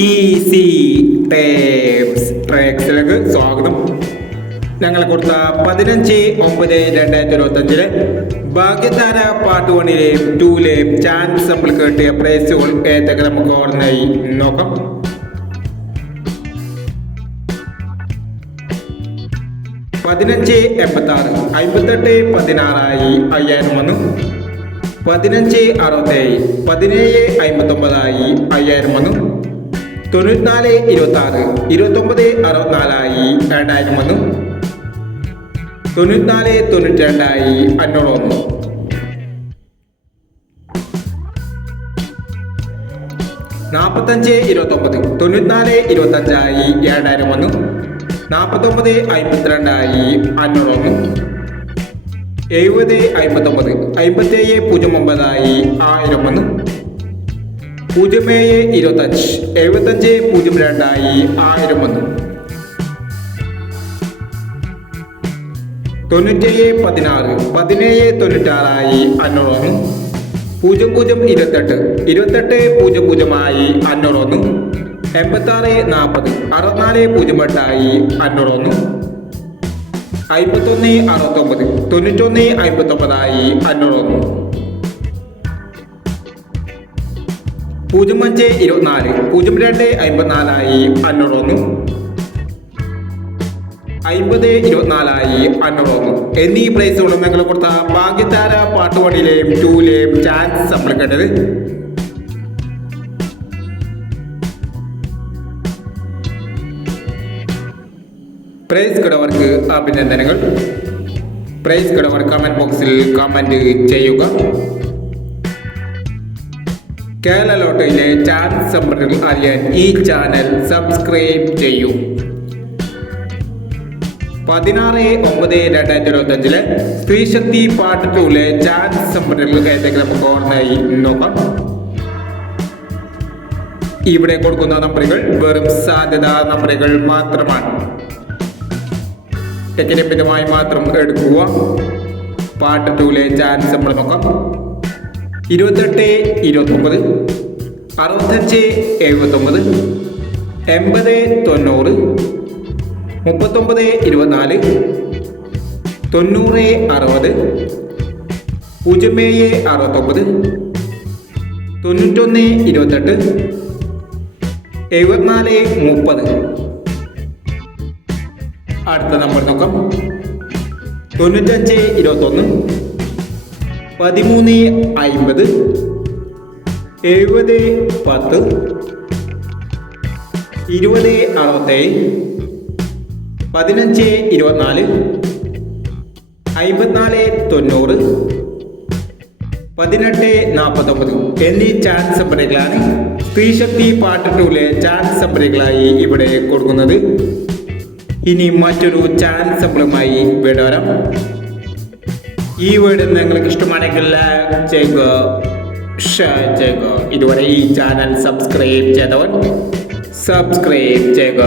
Easy tapes ട്രാക്സിലേക്ക് സ്വാഗതം. ഞങ്ങൾ കൊടുത്ത 15/9/2025 ഭാഗ്യധാര പാർട്ട് 1ലെയും 2ലെയും ചാൻസ് നമ്മൾ കേട്ടിയ പ്രൈസുകൾ ഏതൊക്കെ നമുക്ക് ഓർമ്മയായി നോക്കാം. $15.86 58.16 5000 വന്നു. 15.67 17.59 5000 വന്നു. 94.26 29.64 2000 വന്നു. 94.92 500 വന്നു. 45.29 94.25 7000 വന്നു. 49.52 500 വന്നു. 70.59 57.09 1000 വന്നു. 07.25 75.02 1000 വന്നു. 97.16 17.96 500 വന്നു. 00.28 28.00 500 വന്നു. 86.40 64.08 500 വന്നു. 51.69 91.59 500 വന്നു. 05.24 02.54 500 വന്നു. 50.24 500 വന്നു. എന്നീ പ്രൈസുകളും ഞങ്ങൾ കൊടുത്ത ഭാഗ്യധാര പാർട്ട് 1ലെയും 2ലെയും ചാൻസ് നമ്മൾ കേട്ടത്. പ്രൈസ് കിടവർക്ക് അഭിനന്ദനങ്ങൾ. പ്രൈസ് കിടവർ കമന്റ് ബോക്സിൽ കമന്റ് ചെയ്യുക. കേരള ലോട്ടറിയിലെ ചാൻസ് നമ്പറുകൾ അറിയാൻ ഈ ചാനൽ സബ്സ്ക്രൈബ് ചെയ്യൂ. 16/9/2025 സ്ത്രീശക്തി പാർട്ട് 2ലെ ചാൻസ് നമ്പറുകൾ ഏതൊക്കെ നമുക്ക് ഓർമ്മയായി നോക്കാം. ഇവിടെ കൊടുക്കുന്ന നമ്പറുകൾ വെറും സാധ്യതാ നമ്പറുകൾ മാത്രമാണ്. ടെക്നിക്കലുമായി മാത്രം എടുക്കുക. പാർട്ട് 2ലെ ചാൻസ് നമ്മൾ നോക്കാം. 28-29 65-79 80-90 39-24 90-60 07-69 91-28 74-30. അടുത്ത നമ്പർ നോക്കാം. 95-21 13-50 70-10 20-67 15-24 54-90 18-49 എന്നീ ചാൻസ് നമ്പറുകളാണ് സ്ത്രീശക്തി പാർട്ട് 2ലെ ചാൻസ് നമ്പറുകളായി ഇവിടെ കൊടുക്കുന്നത്. ഇനി മറ്റൊരു ചാൻസ് നമ്പറുമായി വീണ്ടും വരാം. ഈ വീഡിയോ നിങ്ങൾക്ക് ഇഷ്ടമാണെങ്കിൽ ലൈക്ക് ചെയ്യുക, ഷെയർ ചെയ്യുക. ഇതുവരെ ഈ ചാനൽ സബ്സ്ക്രൈബ് ചെയ്തവർ സബ്സ്ക്രൈബ് ചെയ്യുക.